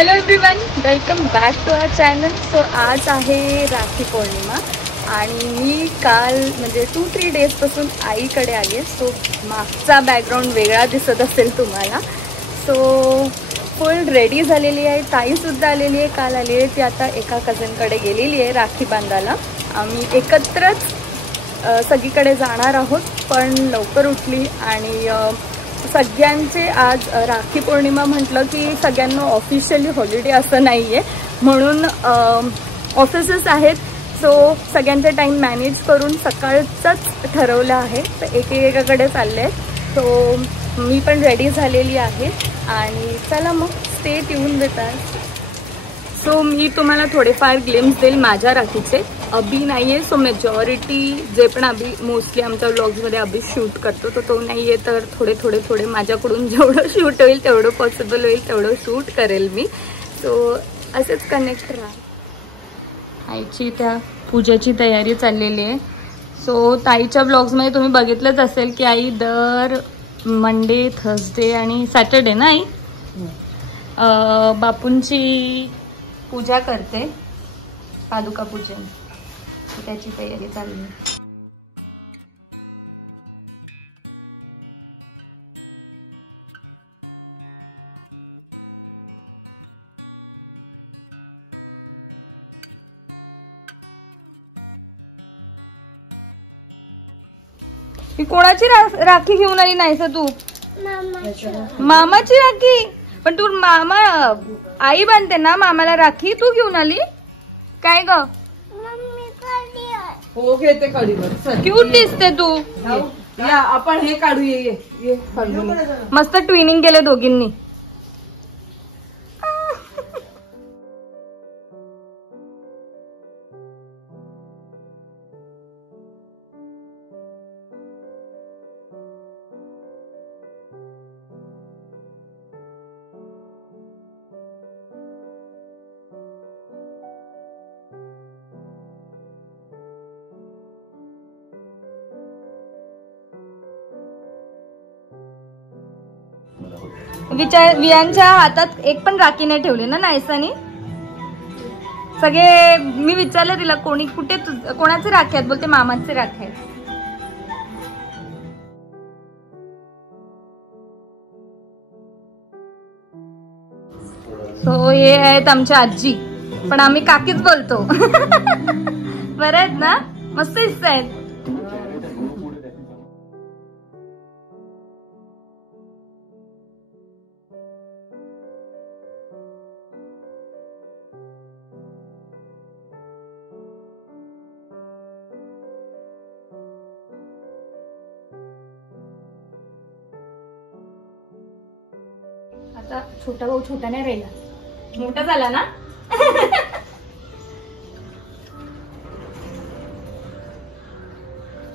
Hello everyone, welcome back to our channel. So आज आहे राखी पौर्णिमा आणि मी काल म्हणजे 2-3 डेजपासून आईकडे आली आहे. सो मागचा बॅकग्राऊंड वेगळा दिसत असेल तुम्हाला. सो फुल रेडी झालेली आहे. ताईसुद्धा आलेली आहे, काल आली आहे. ती आता एका कझनकडे गेलेली आहे राखी बांधायला. आम्ही एकत्रच सगळीकडे जाणार आहोत, पण लवकर उठली आणि सगळ्यांचे आज राखी पौर्णिमा म्हटलं की सगळ्यांना ऑफिशियली हॉलिडे असं नाही आहे, म्हणून ऑफिसेस आहेत. सो सगळ्यांचा टाईम मॅनेज करून सकाळचंच ठरवलं आहे, तर एकेकाकडे चालले आहे. सो मी पण रेडी झालेली आहे आणि चला मग stay tuned with us. So मी तुम्हाला थोडेफार ग्लिम्स देईल माझ्या राखीचे. अभि नाही आहे, सो मेजॉरिटी जे पण अभि मोस्टली आमच्या व्लॉग्समध्ये अभि शूट करतो तो नाही आहे, तर थोडे माझ्याकडून जेवढं शूट होईल तेवढं पॉसिबल होईल तेवढं शूट करेल मी. सो असेच कनेक्ट राहा. आईची त्या पूजेची तयारी चाललेली आहे. सो ताईच्या ब्लॉग्समध्ये तुम्ही बघितलंच असेल की आई दर मंडे, थर्सडे आणि सॅटर्डे ना आई बापूंची पूजा करते, पादुका पूजन. त्याची तयारी चालली. ही कोणाची राखी घेऊन आली नाहीस तू? मामाची राखी. पण तू मामा आई बांधते ना मामाला राखी, तू घेऊन आली काय ग? हो घेते कढीवर. क्यूट दिसते तू. या आपण हे काढू. ये मस्त ट्विनिंग केले दोघींनी. वियांच्या हातात एक पण राखी नाही ठेवली ना नायसानी. सगळे मी विचारलं तिला कोणी कुठे कोणाचे राखी आहेत, बोलते मामाचे राखी आहेत. सो हे आहेत आमच्या आजी, पण आम्ही काकीच बोलतो. बरं आहेत ना, मस्त दिसत आहेत. आता छोटा भाऊ छोटा नाही राहिला, मोठा झाला ना.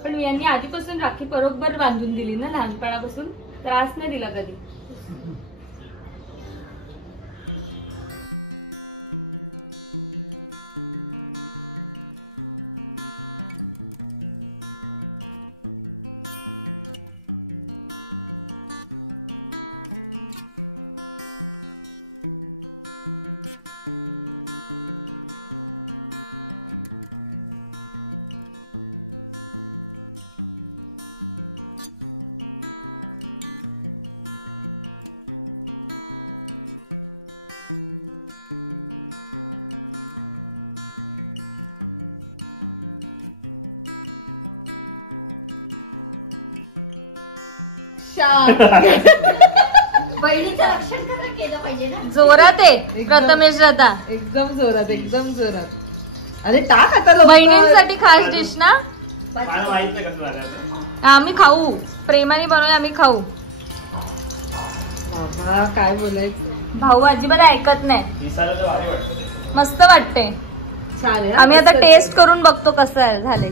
पण यांनी आधीपासून राखी बरोबर बांधून दिली ना, लहानपणापासून त्रास नाही दिला कधी. बहिणीचं रक्षण कसं केलं पाहिजे ना. जोरात आहे प्रथमेश दादा, एकदम जोरात, एकदम जोरात. अरे टाक आता. बहिणींसाठी खास डिश ना. आम्ही खाऊ, प्रेमाने बनवूया, आम्ही खाऊ. बाबा काय बोलायचं. भाऊ अजिबात ऐकत नाही. मस्त वाटते. आम्ही आता टेस्ट करून बघतो कसं झालंय.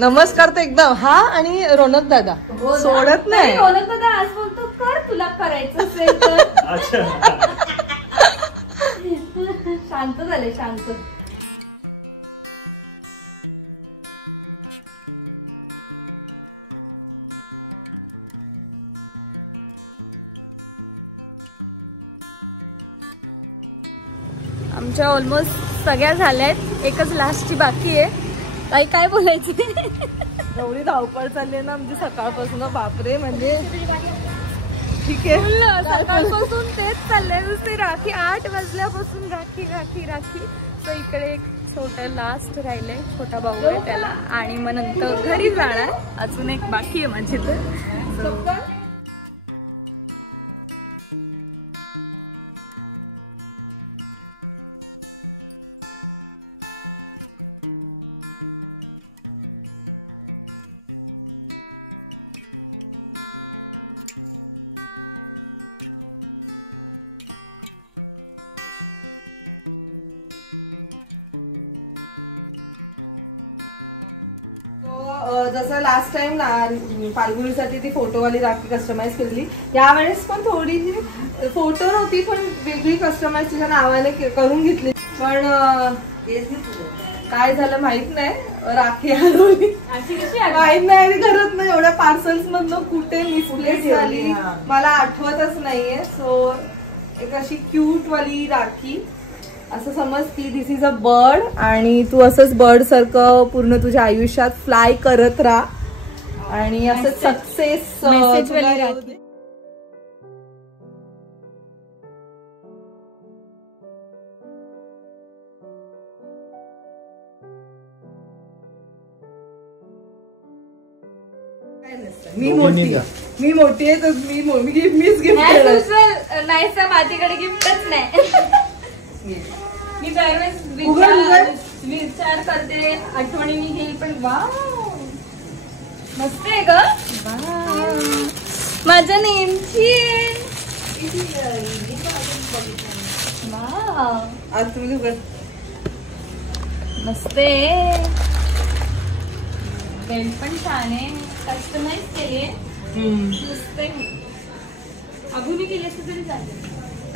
नमस्कार तर एकदम. हा आणि रोनक दादा सोडत नाही. रोनक दादा आज बोलतो कर तुला करायचं असेल तर. शांत झाले, शांत. आमच्या ऑलमोस्ट सगळ्या झाल्या आहेत, एकच लास्टची बाकी आहे. ताई काय बोलायची? एवढी धावपळ चालली ना म्हणजे सकाळपासून, बापरे. म्हणजे ठीक आहे, सकाळपासून तेच चाललंय, नुसती राखी. 8 वाजल्यापासून राखी राखी राखी. तर इकडे एक छोटं लास्ट राहिलंय, छोटा भाऊ आहे त्याला, आणि मग नंतर घरी जाणार. अजून एक बाकी आहे माझी. तर जसं लास्ट टाइम ना फाल्गुनीसाठी ती फोटोवाली राखी कस्टमाइज केली, यावेळेस पण थोडी फोटो नव्हती पण वेगळी कस्टमाइज तुझ्या नावाने करून घेतली. पण काय झालं माहित नाही, राखी हरवली. माहित नाही घरात ना एवढ्या पार्सल्स मधनं कुठे मिसप्लेस झाली मला आठवतच नाहीये. सो एक अशी क्यूट वाली राखी, असं समज की दिस इज अ बर्ड, आणि तू असंच बर्ड सारखं पूर्ण तुझ्या आयुष्यात फ्लाय करत राहा आणि असं सक्सेस मेसेज वाली राखी. मी मोठी आहे तर मीच गिफ्ट नाही सर, माझ्याकडे गिफ्टच नाही. मी दरवेळेस विचार करते, आठवणीने घेईल, पण वाव मस्त आहे ग. माझ्या नेमची आज तुम्ही मस्त आहे. बेल्ट पण छान आहे, कस्टमाइज केली आहे. अभुनी केली असं तरी चालेल.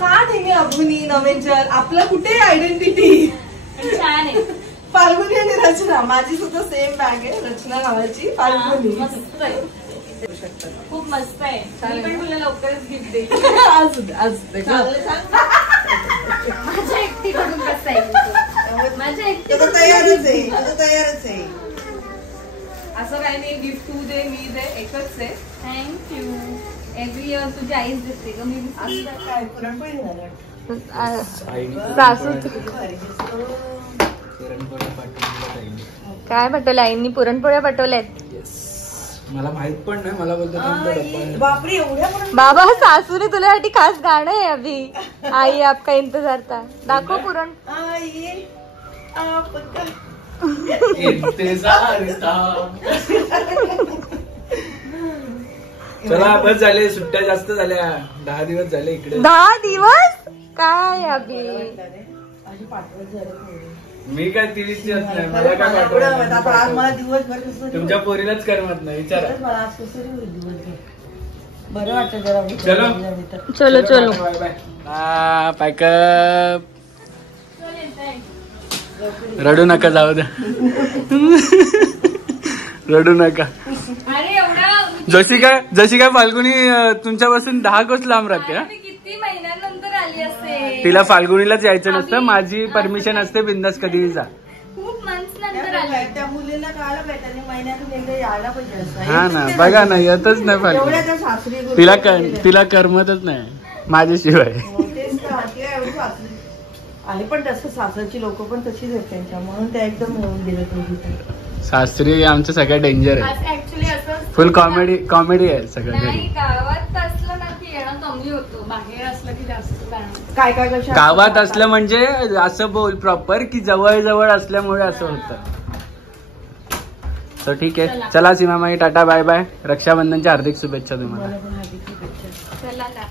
का नेहमी अभुनी नवेंचर, आपलं कुठे आयडेंटिटी. छान आहे. फाल्गुनी आणि रचना, माझी सुद्धा सेम बॅग आहे, रचना नावाची. फाल्गुनी मस्त आहे, खूप मस्त आहे. मी पण तुला लवकरच गिफ्ट देईल. माझ्या एकटीकडून कसं आहे, माझ्या एकटीकडून तयारच आहे. असं काही नाही, गिफ्ट तू दे मी दे, एकच आहे. थँक्यू. एव्हरी इयर तुझी आईच देते ग. मी काय पुरणपोळी सासू काय पाठवलं आईंनी? पुरणपोळ्या पाठवल्यात. मला माहित पण नाही, मला बोलतो बापरे एवढ्या. बाबा सासूने तुझ्यासाठी खास गाणं आहे अभि. आई आपका इंतजार था. दाखव पुरण. चला बस झाले, सुट्ट्या जास्त झाल्या. 10 दिवस झाले इकडे. 10 दिवस काय अभि? मी काय 30 दिवस नाही, मला काय पाठवलं. तुमच्या पोरीलाच करमत नाही, विचारा. बरं वाटतं जरा. चलो चलो बाय बाय. पॅकअप. रडू नका, जाऊ द्या. रडू नका. अरे एवढा जशी काय फाल्गुनी तुमच्यापासून 10 कोस लांब राहते. किती महिन्यानंतर आली असेल. तिला फाल्गुनीलाच यायचं नसतं, माझी परमिशन असते, बिंदास कधीही जा. खूप मंथ्स नंतर आली. त्या मुलीला कळायला पाहिजे, महिन्यातून एकदा यायला पाहिजे. हा ना, बघा ना, येतच नाही फाल्गुनी. तिला करमतच नाही माझ्याशिवाय. आणि पण तसं सासरची लोक पण तशीच आहेत त्यांच्या, म्हणून त्या एकदम मिळून गेले. सासरी आमचं सगळं डेंजर आहे. ऍक्च्युली असं फुल कॉमेडी आहे सगळं. नाही, गावात असलं ना की येणं कमी होतो, बाहेर असलं की जास्त जाणं. काय काय कशा गावात असलं म्हणजे असं बोल प्रॉपर की जवळ जवळ असल्यामुळे असं होतं. तर ठीक आहे, चला सीमामाई, टाटा बाय बाय. रक्षाबंधनच्या हार्दिक शुभेच्छा तुम्हाला. चला.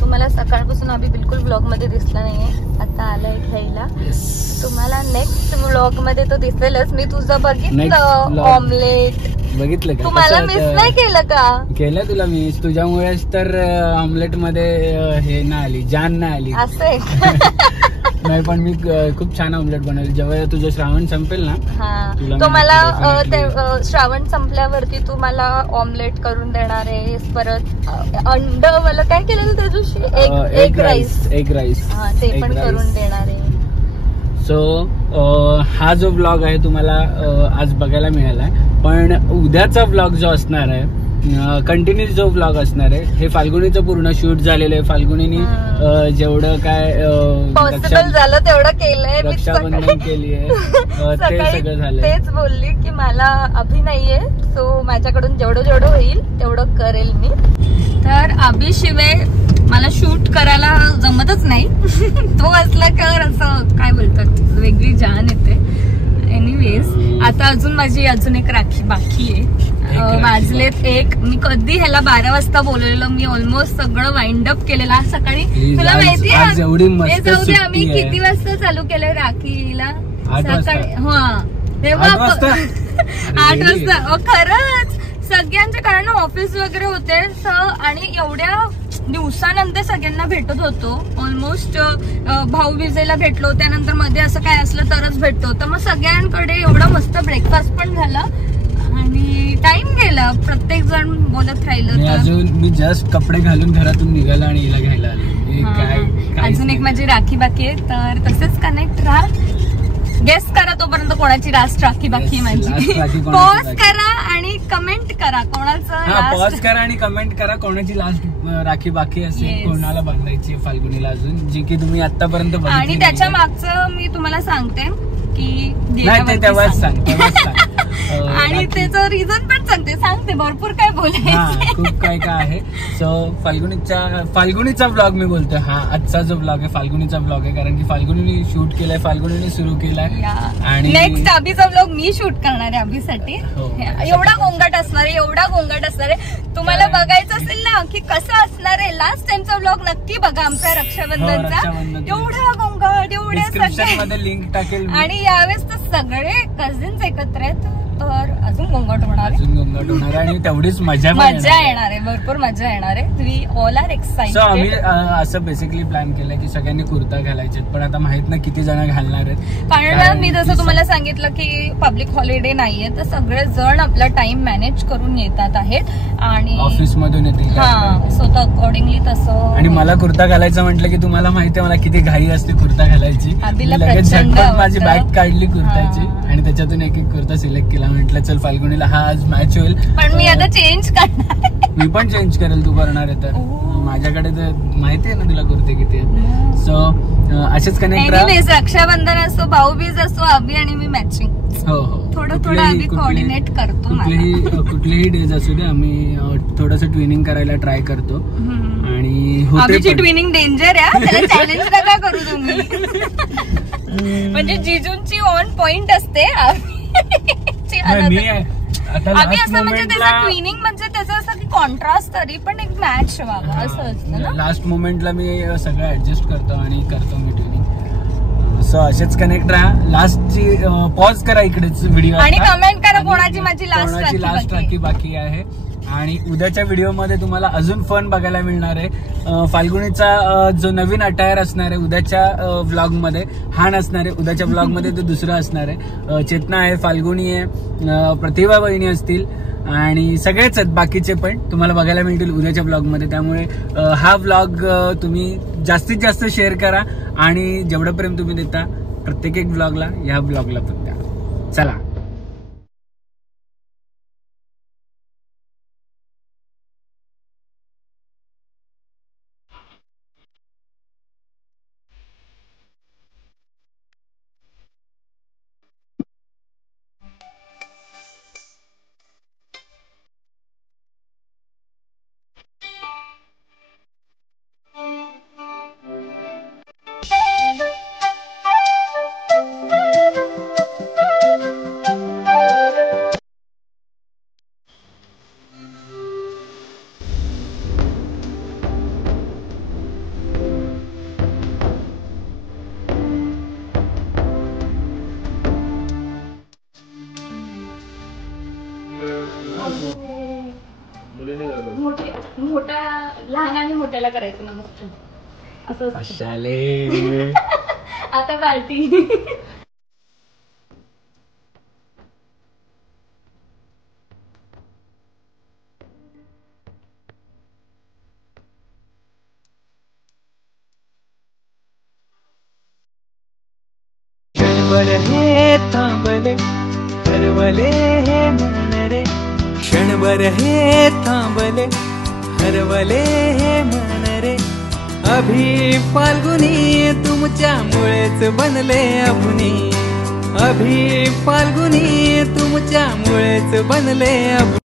तुम्हाला सकाळपासून अभि बिलकुल ब्लॉग मध्ये दिसला नाहीये, आता आलाय घ्यायला. तुम्हाला नेक्स्ट ब्लॉग मध्ये तो दिसेलच. मी तुझं बघितलं ऑमलेट, बघितलं का? तुम्हाला मिस नाही केलं का? केलं तुला मिस, तुझ्यामुळेच तर ऑमलेट मध्ये हे नाही आली, जान नाही आली. असे नाही पण मी खूप छान ऑमलेट बनवली. जेव्हा तुझं श्रावण संपेल ना, तो मला श्रावण संपल्यावरती तू मला ऑमलेट करून देणार आहेस. परत अंड मला काय केलेलं त्या दिवशी, एग राईस हा ते पण करून देणार आहे. सो हा जो ब्लॉग आहे तुम्हाला आज बघायला मिळाला आहे, पण उद्याचा ब्लॉग जो असणार आहे कंटिन्यूस जो ब्लॉग असणार आहे हे फाल्गुनीचं पूर्ण शूट झालेलं आहे. फाल्गुनीनी जेवढं काय पॉसिबल झालं तेवढं केलंय. रक्षाबंधन केली आहे ते सगळं झालंय. तेच बोलली की मला अभि नाहीये, सो माझ्याकडून जेवढं होईल तेवढं करेल मी. तर अभिशिवाय मला शूट करायला जमतच नाही. तो असला तर असं काय बोलतात वेगळी जान येते. एनिवेज आता अजून एक राखी बाकी आहे. वाजलेत 1. मी कधी ह्याला 12 वाजता बोलवलेलं. मी ऑलमोस्ट सगळं वाइंड अप केलेलं आज सकाळी. तुला माहितीये जाऊ दे आम्ही किती वाजता चालू केलंय राखीला? सकाळी तेव्हा 8 वाजता. खरंच सगळ्यांच्या कारण ऑफिस वगैरे होते आणि एवढ्या दिवसानंतर सगळ्यांना भेटत होतो. ऑलमोस्ट भाऊबीजेला भेटलो, त्यानंतर मध्ये असं काय असलं तरच भेटतो. तर मग सगळ्यांकडे एवढं मस्त ब्रेकफास्ट पण झाला आणि टाइम गेला. प्रत्येक जण बोलत राहिलं. अजून मी जस्ट कपडे घालून घरातून निघाला आणि हिला घ्यायला आले. अजून एक माझी राखी बाकी आहे, तर तसेच कनेक्ट राहा. गेस करा तोपर्यंत कोणाची लास्ट राखी बाकी माझी. पॉज करा आणि कमेंट करा कोणाचं. पॉज करा आणि कमेंट करा कोणाची लास्ट राखी बाकी असेल, कोणाला बांधायची फाल्गुनीला अजून, जी की तुम्ही आतापर्यंत बघितली. आणि त्याच्या मागचं मी तुम्हाला सांगते की तेव्हाच सांग. आणि त्याचं रिझन पण सांगते भरपूर काय बोलायचं, खूप काय आहे. सो फाल्गुनीचा ब्लॉग मी बोलतोय. हा आजचा जो ब्लॉग आहे फाल्गुनीचा ब्लॉग आहे, कारण की फाल्गुनीने शूट केलाय, फाल्गुनीने सुरू केलाय. आणि नेक्स्ट अभिचा ब्लॉग मी शूट करणार आहे अभिसाठी. एवढा गोंगाट असणार आहे. तुम्हाला बघायचं असेल ना की कसं असणार आहे, लास्ट टाइमचा ब्लॉग नक्की बघा आमचा रक्षाबंधनचा. एवढा गोंगाट, एवढे सगळे लिंक टाकेल. आणि यावेळेस तर सगळे कझिन्स एकत्र आहेत, तर अजून गोंगाट होणार आहे. आणि तेवढीच मजा येणार आहे. भरपूर मजा येणार आहे. We all are excited. So आम्ही असं बेसिकली प्लॅन केलंय की सगळ्यांनी कुर्ता घालायचे, पण आता माहित नाही किती जण घालणार आहेत. कारण मी जसं तुम्हाला सांगितलं की पब्लिक हॉलिडे नाहीये, तर सगळे जण आपला टाइम मॅनेज करून येतात आहेत आणि ऑफिस मधून येतील. सो अकॉर्डिंगली तसं. आणि मला कुर्ता घालायचं म्हटलं की तुम्हाला माहिती आहे मला किती घाई असते कुर्ता घालायची. लगेच झटपट माझी बॅग काढली कुर्ताची आणि त्याच्यातून एक कुर्ता सिलेक्ट केला. म्हटलं चल फाल्गुनीला हा आज मॅच होईल. पण मी आता चेंज करणार. मी पण चेंज करेल, तू करणार आहे तर. माझ्याकडे तर माहिती आहे ना तुला कुर्ते किती आहेत. सो असेच कनेक्ट राहा. रक्षाबंधन असो, भाऊबीज असो, अभि आणि मी मॅचिंग. हो थोडं आम्ही कोऑर्डिनेट करतो. कुठलेही डेज असू दे आम्ही थोडस ट्विनिंग करायला ट्राय करतो. आणि अभिची ट्विनिंग डेंजर आहे, त्याला चॅलेंज नका करू तुम्ही. म्हणजे जिजूंची ऑन पॉइंट असते. आम्ही असं म्हणजे त्याचं ट्विनिंग म्हणजे त्याचं असं की कॉन्ट्रास्ट तरी पण एक मॅच व्हावा असं असतं ना. लास्ट मोमेंटला मी सगळं ऍडजस्ट करतो आणि करतो मी ट्विनिंग. सो असेच कनेक्ट राहा. लास्टची पॉज करा इकडेच व्हिडिओ आणि कमेंट करा कोणाची माझी लास्ट राखी बाकी आहे. आणि उद्याच्या व्हिडिओमध्ये तुम्हाला अजून फन बघायला मिळणार आहे. फाल्गुनीचा जो नवीन अटायर असणार आहे उद्याच्या व्लॉग मध्ये हा नसणार आहे. उद्याच्या व्लॉग मध्ये तो दुसरा असणार आहे. चेतना आहे, फाल्गुनी आहे, प्रतिभा बहिणी असतील आणि सगळेच आहेत बाकीचे पण तुम्हाला बघायला मिळतील उद्याच्या ब्लॉग मध्ये. त्यामुळे हा व्लॉग तुम्ही जास्तीत जास्त शेअर करा आणि जेवढं प्रेम तुम्ही देता प्रत्येक एक ब्लॉगला ह्या ब्लॉगला पण द्या. चला मोठा लहान आणि मोठ्याला करायचं नमस्कार असं. आता पार्टी. क्षणभर हे थांबले हरवले हे मन रे, क्षणभर हे थांबले हरवले हे मन रे. अभि फाल्गुनी तुमच्यामुळेच बनले अभुनी, अभि फाल्गुनी तुमच्यामुळेच बनले अभुनी.